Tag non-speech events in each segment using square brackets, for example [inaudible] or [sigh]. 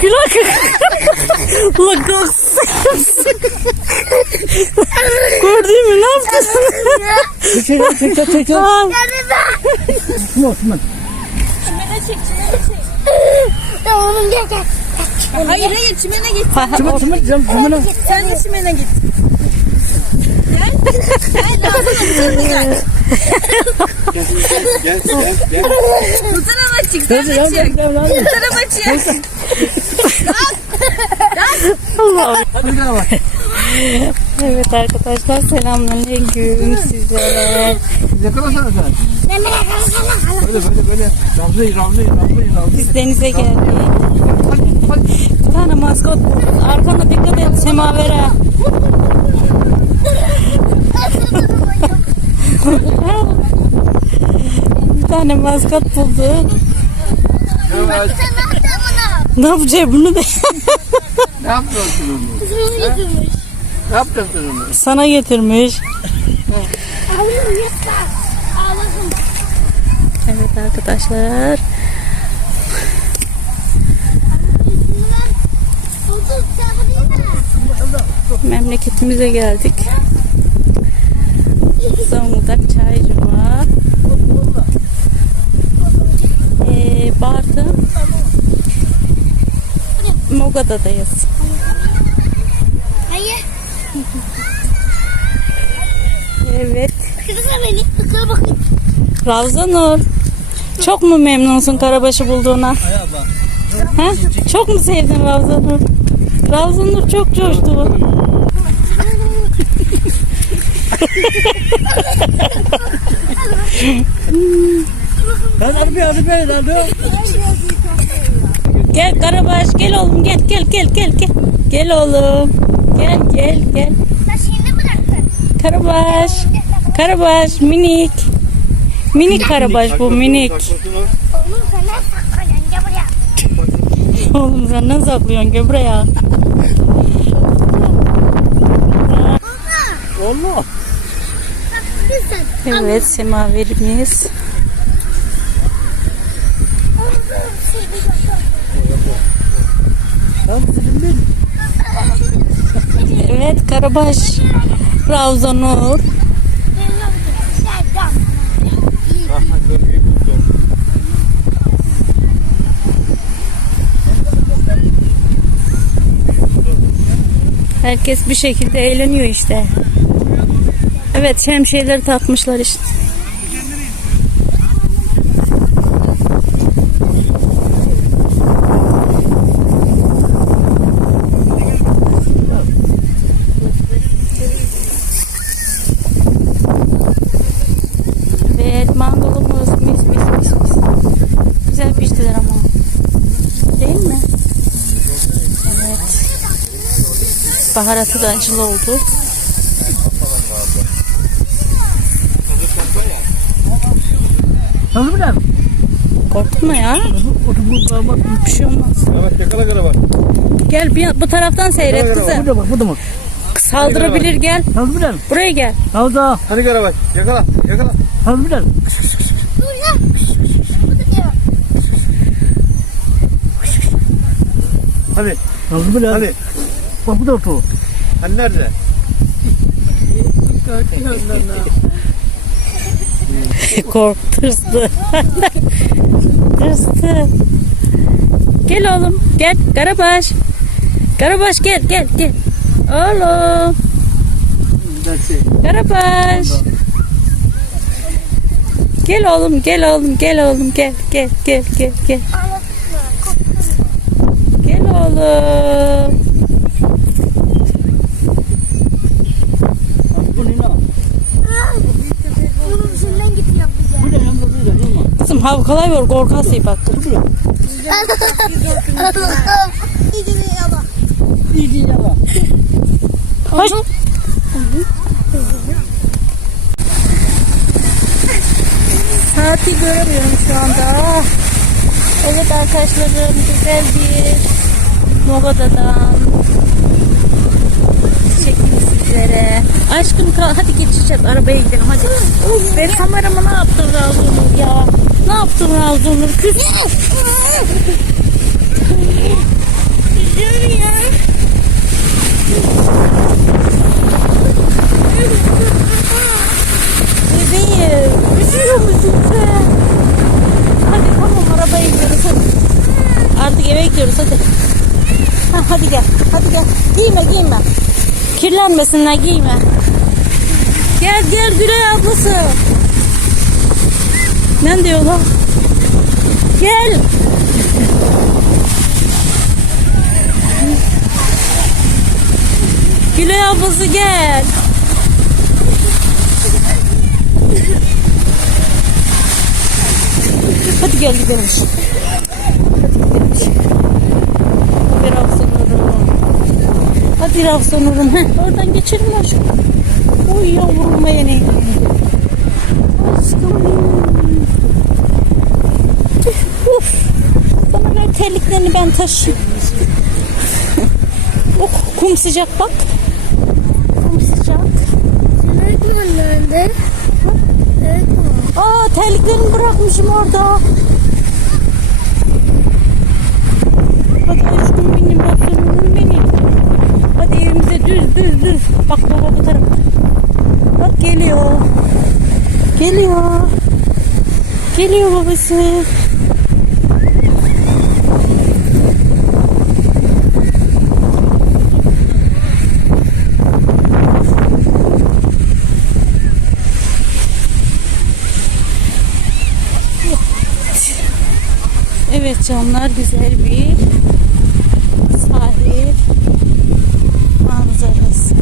Kulak. Kulak Gördün mü ne yaptın? Çek çek çek çek çek. Aa, Osman Osman. Tamam gel gel. Hayır hayır çimene git. Çımır çımır çımır. Sen de çimene git. Gel. Gel lazım sen de gel. Gel gel gel. Fotoğraf açık. Sen Teyze de yan çık. yan. Fotoğraf açık. Allah'ım. Hadi gel bak. Evet arkadaşlar selamünaleyküm sizlere. Yakalasana sen. Böyle böyle böyle. Ramzayı Ramzayı Ramzayı Ramzayı. Biz denize geldik. Bir tane maskot. Arkana dikkat et semavere. Tane maskot bulduk. Evet. Ne yapacağız bunu da Ne yapıyorsun getirmiş. Ne yapacaksın onu? sana getirmiş. Evet arkadaşlar. Memleketimize geldik. Zonguldak Çaycuma. Ee, Bartın. Mogada'dayız. Hayır. Evet. Kızım beni. Kızına bakayım. Ravza Nur. Çok mu memnunsun Karabaş'ı bulduğuna? Ha? Çok mu sevdin Ravza Nur? Ravza Nur çok coştu. [laughs] Ben arabaya arabaya hadi. Gel Karabaş gel oğlum gel gel gel gel gel. Gel oğlum. Gel gel gel. Karabaş. Karabaş minik. Minik Karabaş bu minik. Oğlum sen ne saklayacaksın? Gel buraya. Oğlum sen ne saklıyorsun gel buraya. Allah. Evet semaverimiz. Sen şimdi Evet Karabaş. Ravza Nur. Herkes bir şekilde eğleniyor işte. Evet şemsiyeleri takmışlar işte. Evet mangolumuz mis mis mis mis. Güzel piştiler ama. Değil mi? Evet. Baharatı da acılı oldu. Nasıl bilen? Korkutma ya. Bir şey olmaz. Evet yakala kara bak. Gel bir, bu taraftan seyret kızım. da bak bu da bak. Saldırabilir gel. Nasıl bilen? Buraya gel. Havza. Hadi kara bak. Yakala yakala. Nasıl bilen? Dur ya. Hadi Nasıl bilen? hadi. Bak bu da otur. Hani nerede? [laughs] Korktırdı. [laughs] Tırstı. Gel oğlum gel. Karabaş. Karabaş gel gel gel. Oğlum. Karabaş. Gel oğlum gel oğlum gel oğlum gel gel gel gel gel. Gel oğlum. Bu ne lan? Bunun içinden gidiyor bize. Bu ne lan bu ne havkalay var ya bak. Hoş. Saati göremiyorum şu anda. Evet arkadaşlarım güzel bir Mogada'dan çektim size. bizlere. Aşkım kal hadi geçeceğiz arabaya gidelim hadi. Ve kameramı ne yaptın Razunur ya? Ne yaptın Razunur? Küs. Dur ya. Bebeğim. Üzüyor musun sen? Hadi tamam arabaya gidiyoruz hadi. Artık eve gidiyoruz hadi. Ha, hadi gel. Hadi gel. Giyme giyme. Kirlenmesinler giyme. Gel gel Gülay ablası. Ne diyor lan? Gel. Gülay ablası gel. Hadi gel gidelim. Hadi Rafsanur'um. Hadi Rafsanur'um. Heh, oradan geçelim aşkım. Uy yavrum benim. Aşkım benim. Üf, Uf. Bana ver terliklerini ben taşıyayım. [laughs] oh, kum sıcak bak. Kum sıcak. Öğretmen nerede? Öğretmen. Aa terliklerimi bırakmışım orada. Hadi aşkım benim Rafsanur'um benim. Hadi evimize düz düz düz. Bak baba bu tarafa. Bak geliyor. Geliyor. Geliyor babası. Evet canlar güzel bir sahil manzarası.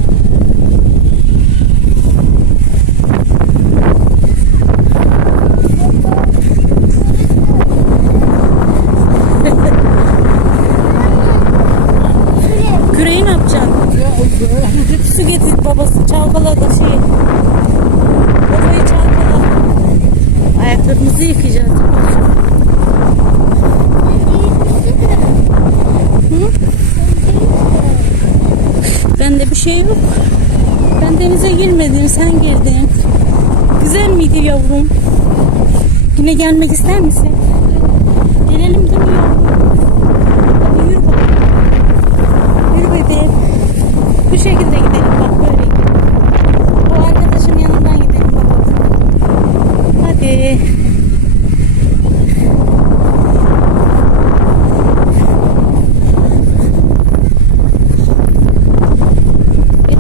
Küreği ne yapacaksın? Su getir babası çalkala da şey. Babayı çalkala. Ayaklarımızı yıkayacağız değil mi? Bende bir şey yok. Ben denize girmedim, sen girdin. Güzel miydi yavrum? Yine gelmek ister misin? Gelelim değil mi yavrum? Hadi yürü bakalım. Yürü bebeğim. Bu şekilde gidelim. O arkadaşın yanından gidelim bakalım. Hadi.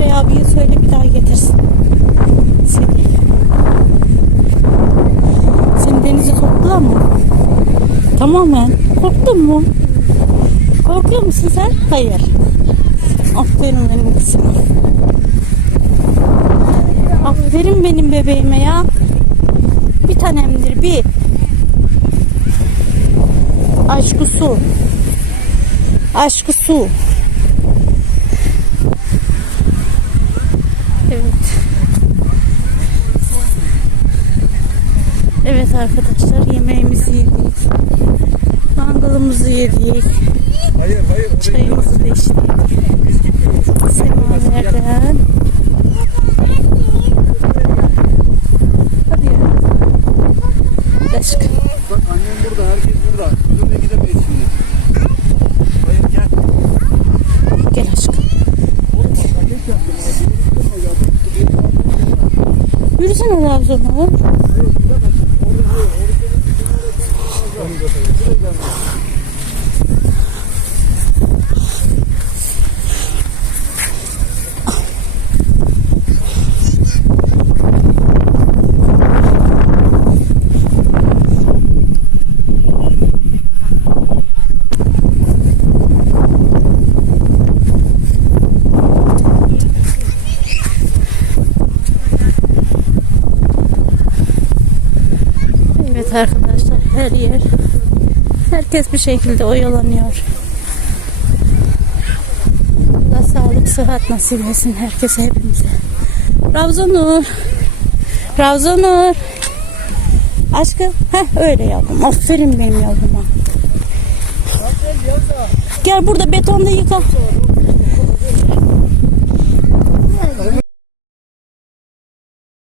Bir abiye söyle bir daha getirsin. Seni. Seni denize soktular mı? Tamamen. Korktun mu? Musun sen? Hayır. Aferin benim kızım. Aferin benim bebeğime ya. Bir tanemdir bir. Aşkı su. Aşkı su. Evet. Evet arkadaşlar yemeğimizi yedik. Mangalımızı yedik. Hayır hayır. Çayımızı da içtik. Semaverden. Hadi ya. Hadi aşkım. Bak annem burada herkes burada. Üzerine gidemeyiz şimdi. Hayır gel. Gel aşkım. Yürüsene Trabzon'a. Evet arkadaşlar her yer herkes bir şekilde oyalanıyor. Allah sağlık sıhhat nasip etsin herkese hepimize. Ravzanur. Ravzanur. Aşkım. Heh öyle yavrum. Aferin benim yavruma. Gel burada betonda yıka.